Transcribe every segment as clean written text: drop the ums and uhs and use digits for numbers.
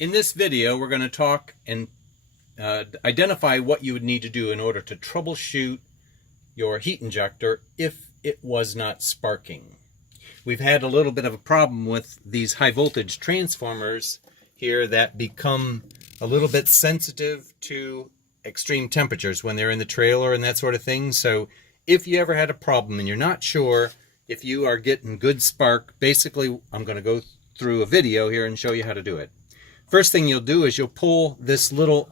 In this video, we're going to talk and identify what you would need to do in order to troubleshoot your heat injector if it was not sparking. We've had a little bit of a problem with these high voltage transformers here that become a little bit sensitive to extreme temperatures when they're in the trailer and that sort of thing. So if you ever had a problem and you're not sure if you are getting good spark, basically I'm going to go through a video here and show you how to do it. First thing you'll do is you'll pull this little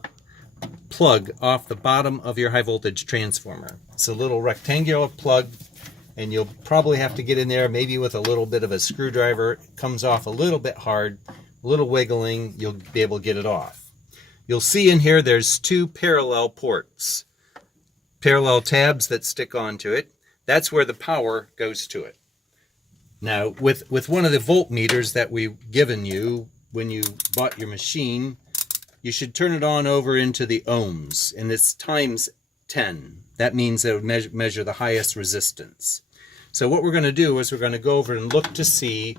plug off the bottom of your high voltage transformer. It's a little rectangular plug, and you'll probably have to get in there maybe with a little bit of a screwdriver. It comes off a little bit hard, a little wiggling, you'll be able to get it off. You'll see in here there's two parallel ports, parallel tabs that stick onto it. That's where the power goes to it. Now with one of the voltmeters that we've given you when you bought your machine, you should turn it on over into the ohms, and it's times 10. That means it would measure the highest resistance. So what we're going to do is we're going to go over and look to see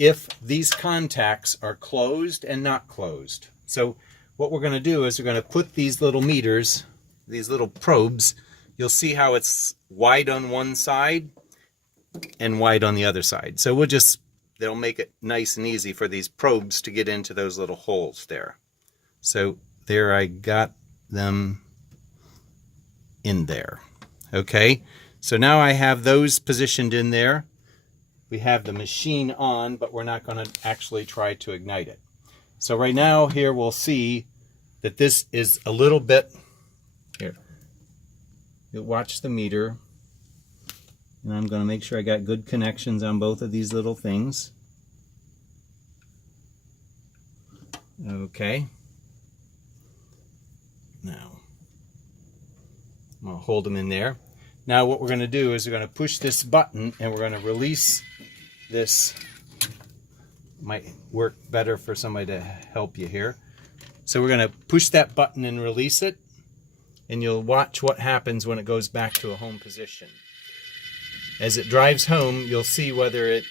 if these contacts are closed and not closed. So what we're going to do is we're going to put these little meters, these little probes, you'll see how it's wide on one side and wide on the other side. So they'll make it nice and easy for these probes to get into those little holes there. So there, I got them in there. Okay, so now I have those positioned in there. We have the machine on, but we're not going to actually try to ignite it. So right now here we'll see that this is a little bit, here, you'll watch the meter, and I'm going to make sure I got good connections on both of these little things. Okay. Now, I'm going to hold them in there. Now what we're going to do is we're going to push this button and we're going to release this. Might work better for somebody to help you here. So we're going to push that button and release it, and you'll watch what happens when it goes back to a home position. As it drives home, you'll see whether it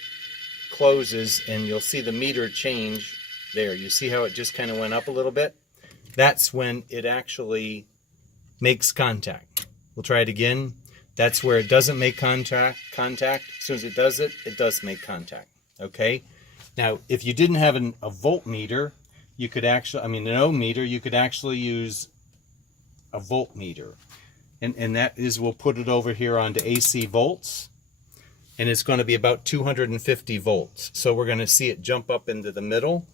closes, and you'll see the meter change there. You see how it just kind of went up a little bit? That's when it actually makes contact. We'll try it again. That's where it doesn't make contact. As soon as it does make contact. Okay? Now, if you didn't have a voltmeter, you could actually, an ohm meter, you could actually use a voltmeter. And that is, we'll put it over here onto AC volts. And it's going to be about 250 volts. So we're going to see it jump up into the middle.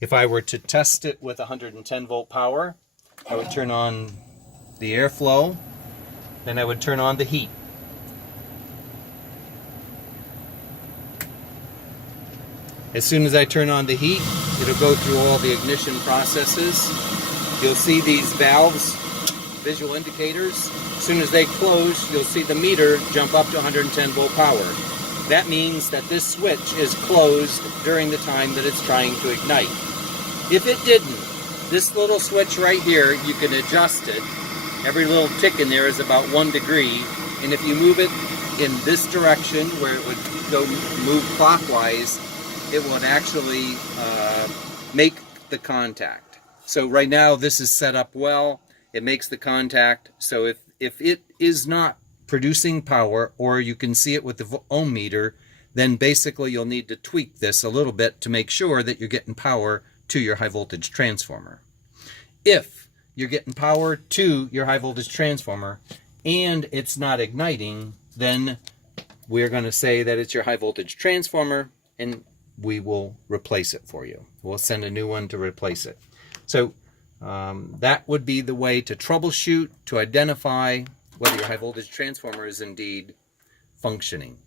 If I were to test it with 110 volt power, I would turn on the airflow, then I would turn on the heat. As soon as I turn on the heat, it'll go through all the ignition processes. You'll see these valves, visual indicators. As soon as they close, you'll see the meter jump up to 110 volt power. That means that this switch is closed during the time that it's trying to ignite. If it didn't, this little switch right here, you can adjust it. Every little tick in there is about 1 degree, and if you move it in this direction where it would move clockwise, it would actually make the contact. So right now this is set up well, it makes the contact. So if it is not producing power, or you can see it with the ohm meter, then basically you'll need to tweak this a little bit to make sure that you're getting power to your high voltage transformer. If you're getting power to your high voltage transformer and it's not igniting, then we're going to say that it's your high voltage transformer, and we will replace it for you. We'll send a new one to replace it. So that would be the way to troubleshoot, to identify whether your high voltage transformer is indeed functioning.